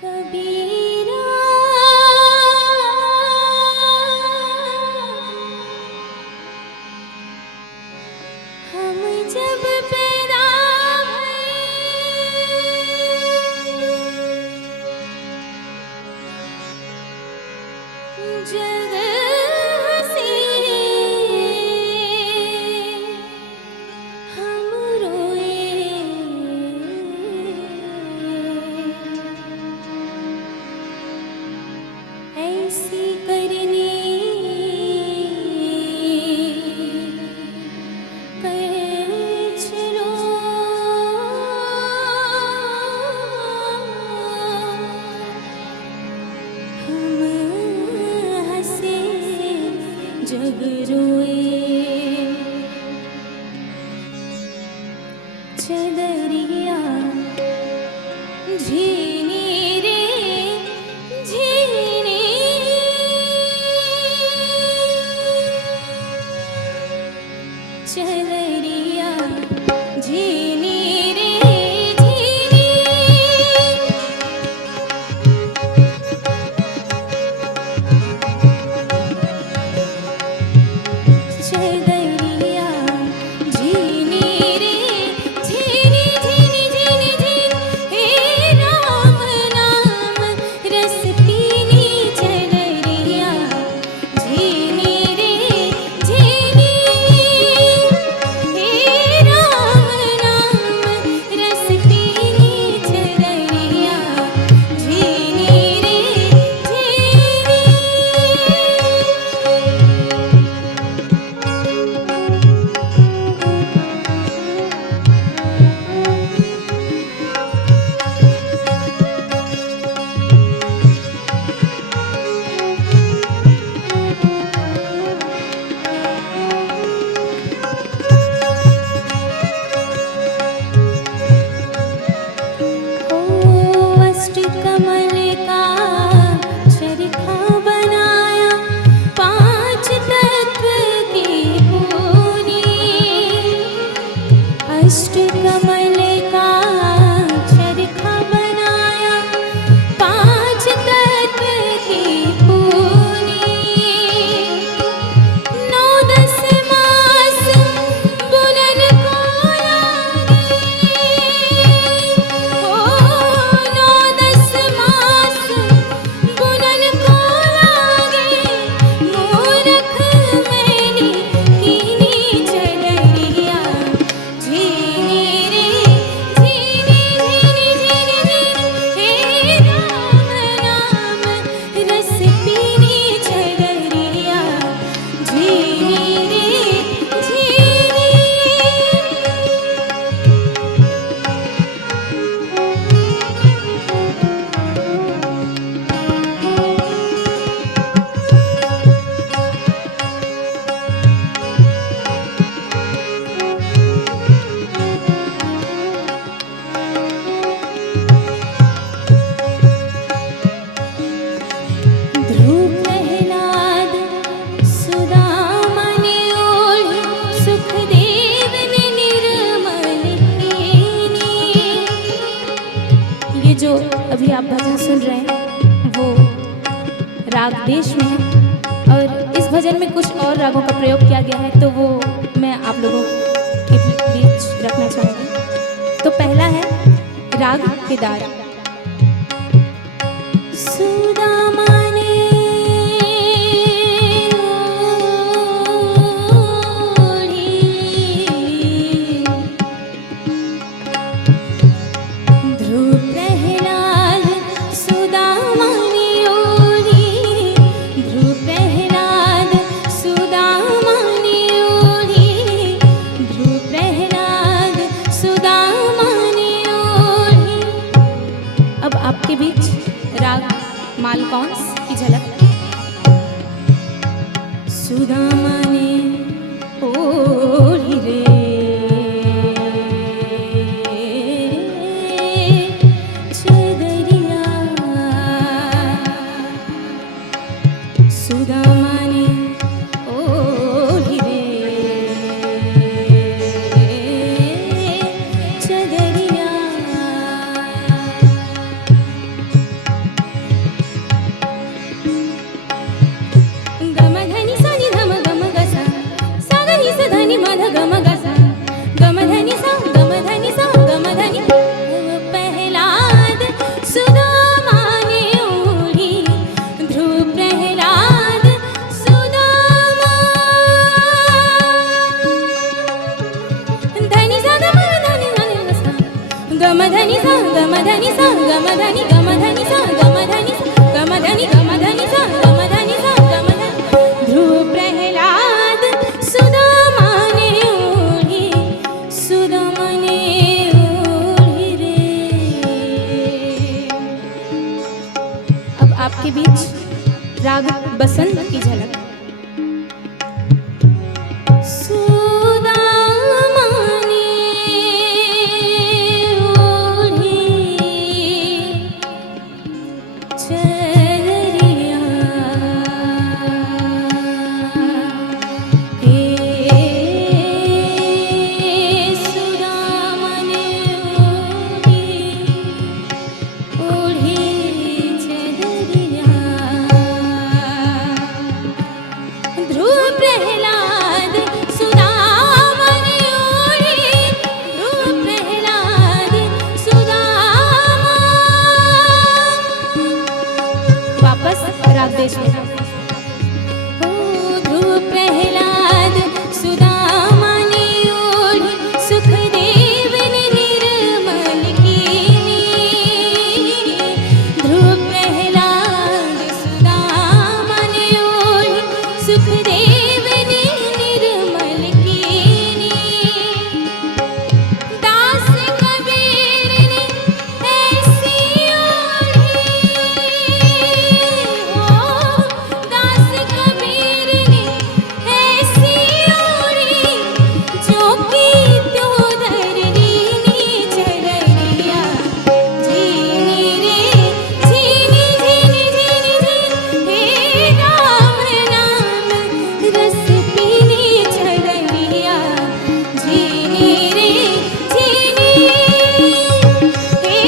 कबीरा हम जब पैदा भए जग हंसी हम रोए ऐसी करनी चलो हम हंसे जग रोए चदरिया झीनी रे झीनी चदरिया झीनी रे झीनी चदरिया झीनी रे झीनी झीनी झीनी झीनी हे राम नाम रस पीनी चदरिया झीनी रे झीनी हे राम नाम रस पीनी चदरिया झीनी रे झीनी अष्टकमल का चरखा बनाया पांच तत्व की पूरी अष्टकमल का चरखा बनाया पांच तत्व की पूरी नौ दस मास बुलन को ओ नौ दस मास बुलन को लागे मूरख मैंने कीनी चदरिया झीनी रे झीनी झीनी झीनी झीनी हे राम नाम रस पीनी चदरिया झीनी रे झीनी ध्रुव प्रहलाद सुदामा ने ओढ़ी सुखदेव ने निर्मल कीनी ये जो अभी आप भजन सुन रहे हैं वो राग देश में है और इस भजन में कुछ और रागों का प्रयोग किया गया है तो वो मैं आप लोगों के बीच रखना चाहूँगी। तो पहला है राग केदार। सुदामा ने ओढ़ी ध्रुव प्रहलाद सुदामा ने ओढ़ी ध्रुव प्रहलाद सुदामा ने ओढ़ी ध्रुव प्रहलाद सुदामा ने ओढ़ी। अब आपके बीच राग मालकौंस की झलक। सुदामा ने ओढ़ी रे चदरिया सुदामा ने ओढ़ी रे चदरिया सा ग म धनी सा ग म धनी ग म धनी सा ग म धनी सा ग म धनी ग म धनी सा ग म धनी सा ग म धनी ध्रुव प्रहलाद सुदामा ने ओढ़ी सुदामा ने ओढ़ी रे। अब आपके बीच राग बसंत की झलक। सुदामा ने ओढ़ी चदरिया हे सुदामा ने ओढ़ी चदरिया। ध्रुव प्रहलाद सुदामा ने ओढ़ी ध्रुव प्रहलाद सुदामा। वापस राग देश में। ओ ध्रुव प्रहलाद सुदामा ने ओढ़ी सुखदेव ने निर्मल कीनी। ध्रुव प्रहलाद सुदामा ने ओढ़ी सुखदेव ने निर्मल कीनी। दास कबीर ने ऐसी ओढ़ी हो दास कबीर ने ऐसी ओढ़ी जो कि त्यों धरनी चररिया। जीनी रे जीनी जीनी जीनी जीनी हे राम नाम रस पीनी चररिया। जीनी रे जीनी हे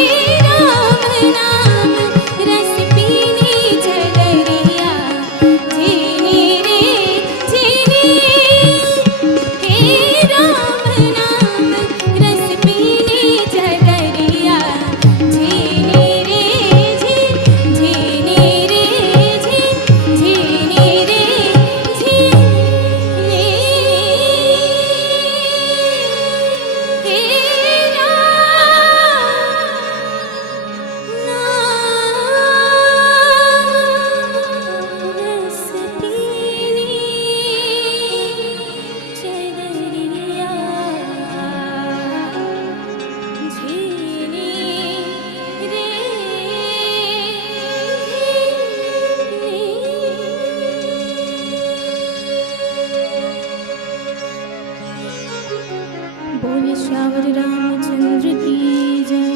राम नाम रस पीनी चररिया। जीनी रे जीनी हे राम नाम रस पीनी चररिया। जीनी रे जी जीनी रे जी जीनी रे जीनी हे राम रस पीनी चररिया। जीनी रे बोले श्यावर रामचंद्र की जय।